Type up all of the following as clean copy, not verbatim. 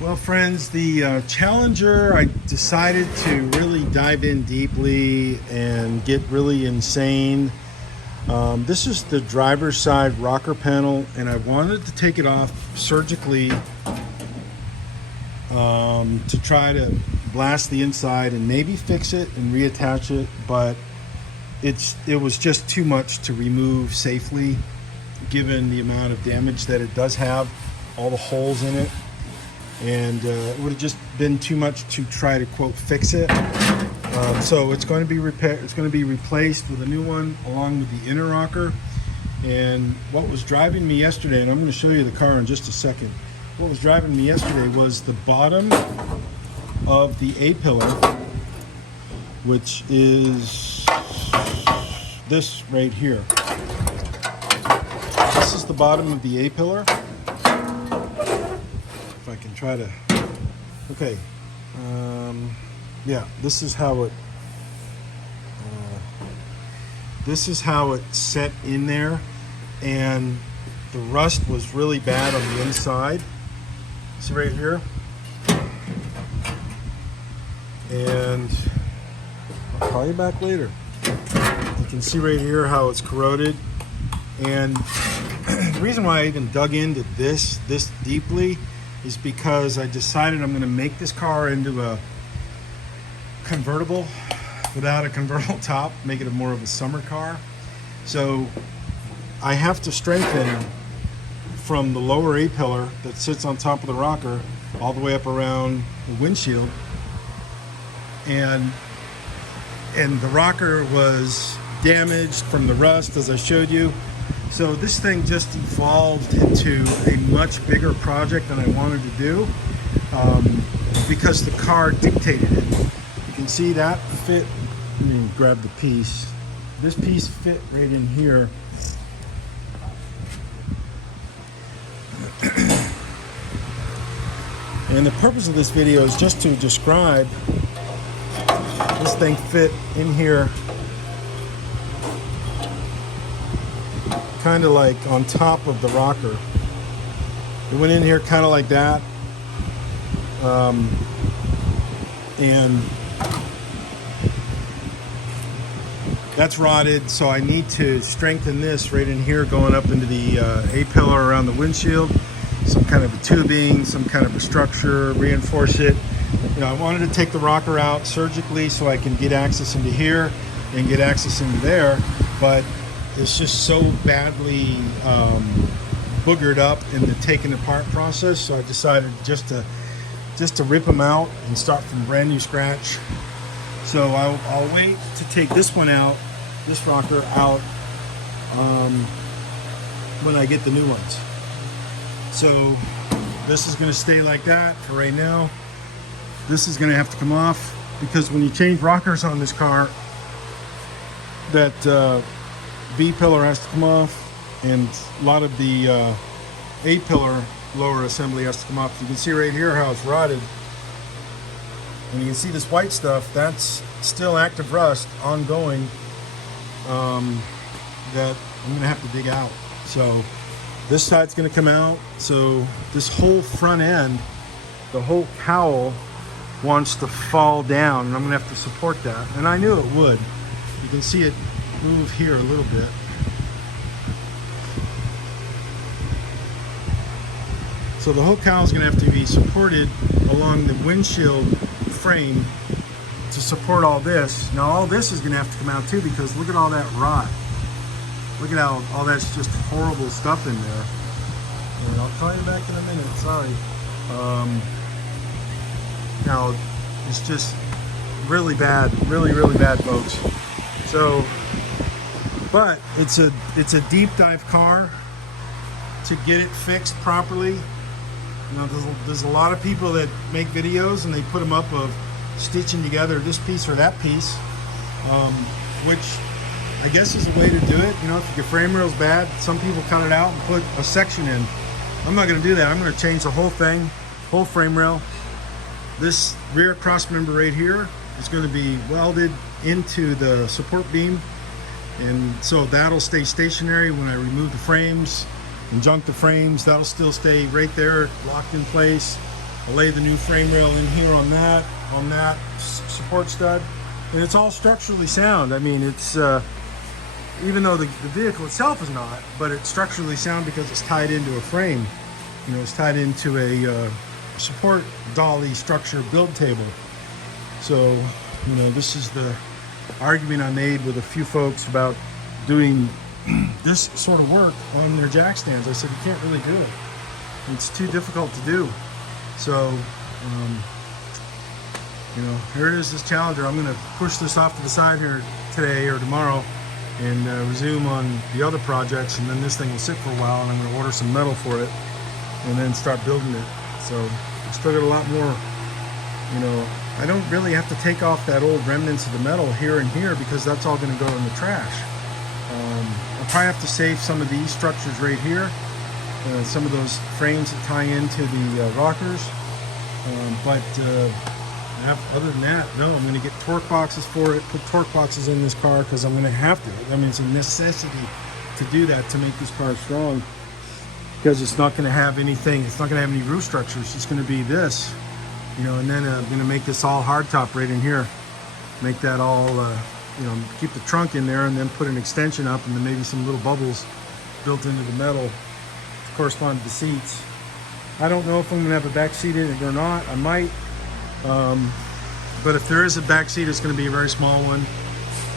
Well, friends, the Challenger, I decided to really dive in deeply and get really insane. This is the driver's side rocker panel, and I wanted to take it off surgically to try to blast the inside and maybe fix it and reattach it, but it was just too much to remove safely given the amount of damage that it does have, all the holes in it. And it would have just been too much to try to quote fix it. So it's going to be repaired. It's going to be replaced with a new one along with the inner rocker. And what was driving me yesterday, and I'm going to show you the car in just a second. What was driving me yesterday was the bottom of the A-pillar, which is this right here. This is the bottom of the A-pillar. If I can try to, okay, yeah, this is how it set in there, and the rust was really bad on the inside. See right here, and I'll call you back later. You can see right here how it's corroded, and the reason why I even dug into this deeply is because I decided I'm going to make this car into a convertible without a convertible top, make it more of a summer car. So I have to strengthen from the lower A-pillar that sits on top of the rocker all the way up around the windshield. And the rocker was damaged from the rust, as I showed you. So this thing just evolved into a much bigger project than I wanted to do because the car dictated it. You can see that fit. Let me grab the piece. This piece fit right in here. And the purpose of this video is just to describe this thing fit in here, kind of like on top of the rocker. It went in here kind of like that, and that's rotted, so I need to strengthen this right in here going up into the A-pillar around the windshield, some kind of a tubing, some kind of a structure, reinforce it. You know, I wanted to take the rocker out surgically so I can get access into here and get access into there, but it's just so badly boogered up in the taking apart process, so I decided just to rip them out and start from brand new scratch. So I'll wait to take this one out, this rocker out, when I get the new ones. So this is going to stay like that for right now. This is going to have to come off because when you change rockers on this car, that B-pillar has to come off, and a lot of the A-pillar lower assembly has to come off. You can see right here how it's rotted. And you can see this white stuff, that's still active rust, ongoing, that I'm going to have to dig out. So this side's going to come out. So this whole front end, the whole cowl wants to fall down, and I'm going to have to support that. And I knew it would. You can see it move here a little bit. So the whole cowl is going to have to be supported along the windshield frame to support all this. Now all this is going to have to come out too, because look at all that rot. Look at how all that's just horrible stuff in there. And I'll call you back in a minute, sorry. Now it's just really bad, really bad, folks. So, but it's a deep dive car to get it fixed properly. You know, there's a lot of people that make videos and they put them up of stitching together this piece or that piece, which I guess is a way to do it. You know, if your frame rail's bad, some people cut it out and put a section in. I'm not going to do that. I'm going to change the whole thing, whole frame rail. This rear cross member right here is going to be welded into the support beam, and so that'll stay stationary when I remove the frames and junk the frames. That'll still stay right there, locked in place. I'll lay the new frame rail in here on that support stud, and it's all structurally sound. I mean, it's even though the vehicle itself is not, but it's structurally sound because it's tied into a frame. You know, it's tied into a support dolly structure build table. So, you know, this is the argument I made with a few folks about doing this sort of work on their jack stands. I said, you can't really do it. It's too difficult to do. So, you know, here it is, this Challenger. I'm going to push this off to the side here today or tomorrow and resume on the other projects, and then this thing will sit for a while, and I'm going to order some metal for it and then start building it. So I've still got a lot more. You know, I don't really have to take off that old remnants of the metal here and here because that's all going to go in the trash. I'll probably have to save some of these structures right here, some of those frames that tie into the rockers, but other than that, no, I'm going to get torque boxes for it, put torque boxes in this car because I'm going to have to. I mean, it's a necessity to do that to make this car strong, because it's not going to have anything, it's not going to have any roof structures. It's going to be this, you know, and then I'm going to make this all hardtop right in here, make that all, you know, keep the trunk in there and then put an extension up and then maybe some little bubbles built into the metal to correspond to the seats. I don't know if I'm going to have a back seat in it or not. I might. But if there is a back seat, it's going to be a very small one,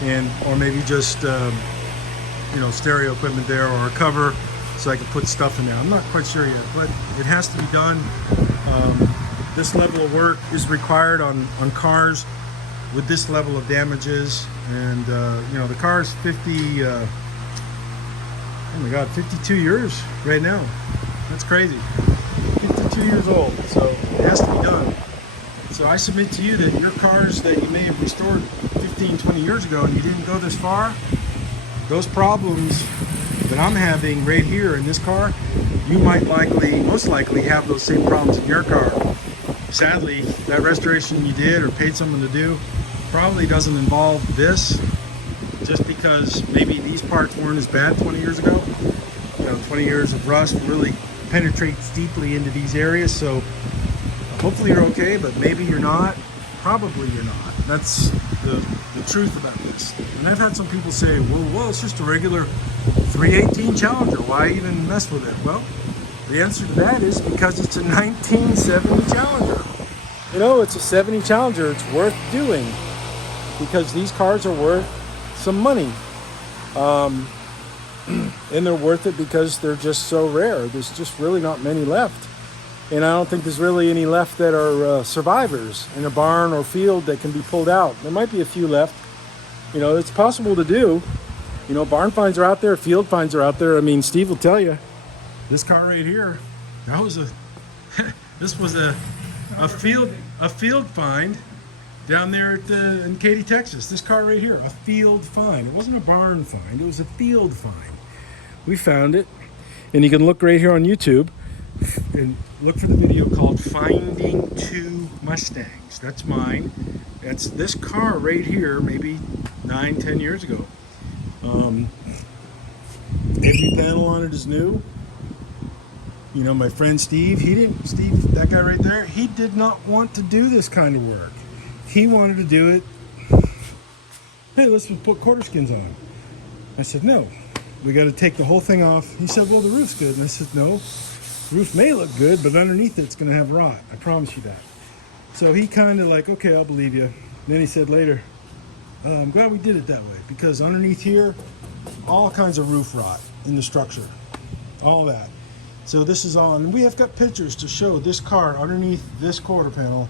and or maybe just you know, stereo equipment there, or a cover so I can put stuff in there. I'm not quite sure yet, but it has to be done. This level of work is required on cars with this level of damages, and you know, the car is 50. Oh my God, 52 years right now. That's crazy. 52 years old, so it has to be done. So I submit to you that your cars that you may have restored 15, 20 years ago and you didn't go this far, those problems that I'm having right here in this car, you might most likely have those same problems in your car. Sadly, that restoration you did or paid someone to do probably doesn't involve this, just because maybe these parts weren't as bad 20 years ago. You know, 20 years of rust really penetrates deeply into these areas, so hopefully you're okay, but maybe you're not. Probably you're not. That's the truth about this. And I've had some people say, well, it's just a regular 318 Challenger. Why even mess with it? Well, the answer to that is because it's a 1970 Challenger. You know, it's a 70 Challenger. It's worth doing because these cars are worth some money. And they're worth it because they're just so rare. There's just really not many left. And I don't think there's really any left that are survivors in a barn or field that can be pulled out. There might be a few left. You know, it's possible to do. You know, barn finds are out there, field finds are out there. I mean, Steve will tell you, this car right here, that was this was a field find down there in Katy, Texas. This car right here, a field find. It wasn't a barn find, it was a field find. We found it, and you can look right here on YouTube and look for the video called Finding Two Mustangs. That's mine. That's this car right here, maybe 9-10 years ago. Every panel on it is new. You know, my friend Steve, that guy right there, he did not want to do this kind of work. He wanted to do it, hey, let's put quarter skins on. I said, no, we got to take the whole thing off. He said, well, the roof's good. And I said, no, the roof may look good, but underneath it's going to have rot. I promise you that. So he kind of like, okay, I'll believe you. And then he said later, I'm glad we did it that way, because underneath here, all kinds of roof rot in the structure, all that. So this is all, and we have got pictures to show this car underneath this quarter panel.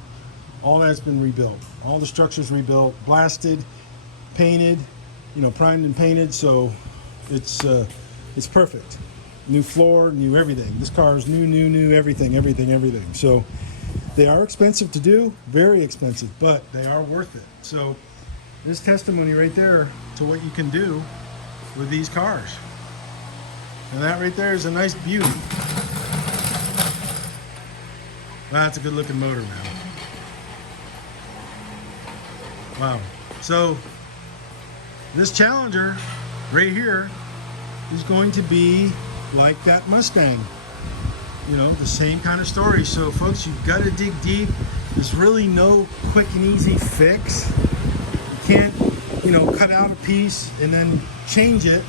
All that's been rebuilt. All the structures rebuilt, blasted, painted, you know, primed and painted. So it's perfect. New floor, new everything. This car is new, everything. So they are expensive to do, very expensive, but they are worth it. So there's testimony right there to what you can do with these cars. And that right there is a nice beauty. Wow, that's a good looking motor, man. Wow. So this Challenger right here is going to be like that Mustang. you know, the same kind of story. So folks, you've got to dig deep. There's really no quick and easy fix. You can't, you know, cut out a piece and then change it.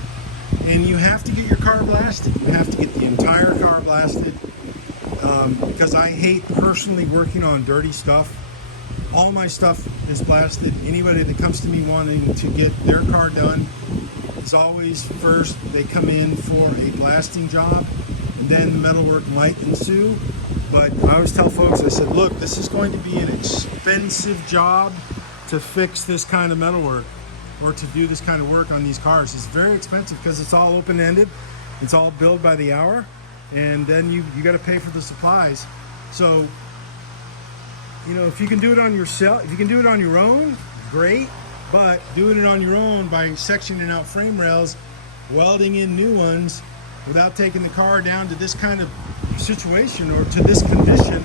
And you have to get your car blasted. You have to get the entire car blasted. Because I hate personally working on dirty stuff. All my stuff is blasted. Anybody that comes to me wanting to get their car done, it's always first they come in for a blasting job, and then the metalwork might ensue. But I always tell folks, I said, look, this is going to be an expensive job to fix this kind of metalwork or to do this kind of work on these cars. It's very expensive because it's all open-ended. It's all billed by the hour, and then you got to pay for the supplies. So, you know, if you can do it on yourself, if you can do it on your own, great. But doing it on your own by sectioning out frame rails, welding in new ones without taking the car down to this kind of situation or to this condition,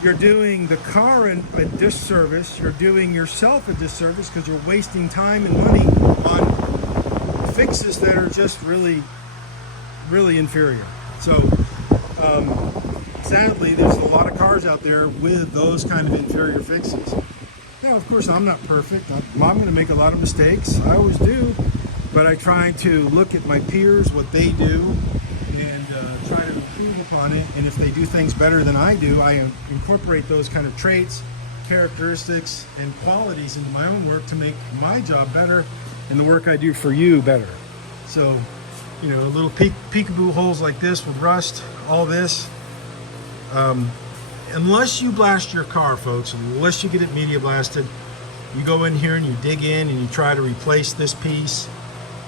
you're doing the car a disservice. You're doing yourself a disservice because you're wasting time and money on fixes that are just really, really inferior. So, sadly, there's a lot of cars out there with those kind of inferior fixes. Now, of course, I'm not perfect. I'm going to make a lot of mistakes. I always do. But I try to look at my peers, what they do, and try to improve upon it. And if they do things better than I do, I incorporate those kind of traits, characteristics, and qualities into my own work to make my job better and the work I do for you better. So, you know, little peekaboo holes like this with rust, all this. Unless you blast your car, folks, unless you get it media blasted, you go in here and you dig in and you try to replace this piece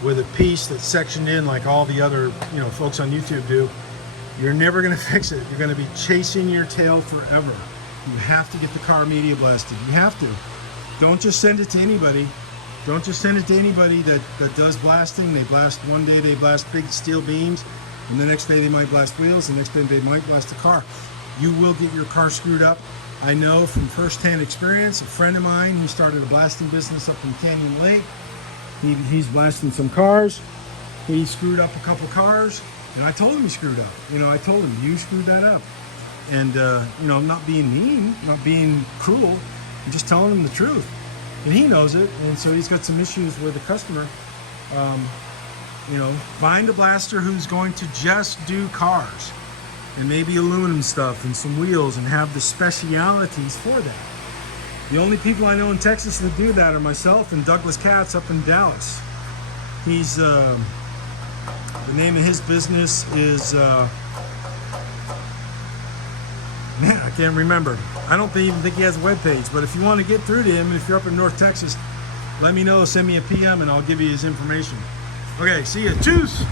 with a piece that's sectioned in like all the other, you know, folks on YouTube do, you're never going to fix it. You're going to be chasing your tail forever. You have to get the car media blasted. You have to. Don't just send it to anybody. Don't just send it to anybody that does blasting. They blast one day, they blast big steel beams, and the next day they might blast wheels, the next day they might blast a car. You will get your car screwed up. I know from first-hand experience, a friend of mine who started a blasting business up in Canyon Lake, he's blasting some cars. He screwed up a couple cars, and I told him he screwed up. You know, I told him, you screwed that up. And, you know, I'm not being mean, not being cruel, I'm just telling him the truth. And he knows it, and so he's got some issues with the customer. You know, find a blaster who's going to just do cars and maybe aluminum stuff and some wheels and have the specialities for that. The only people I know in Texas that do that are myself and Douglas Katz up in Dallas. He's, the name of his business is, man, I can't remember. I don't even think he has a webpage, but if you want to get through to him, if you're up in North Texas, let me know, send me a PM and I'll give you his information. Okay, see ya, choose.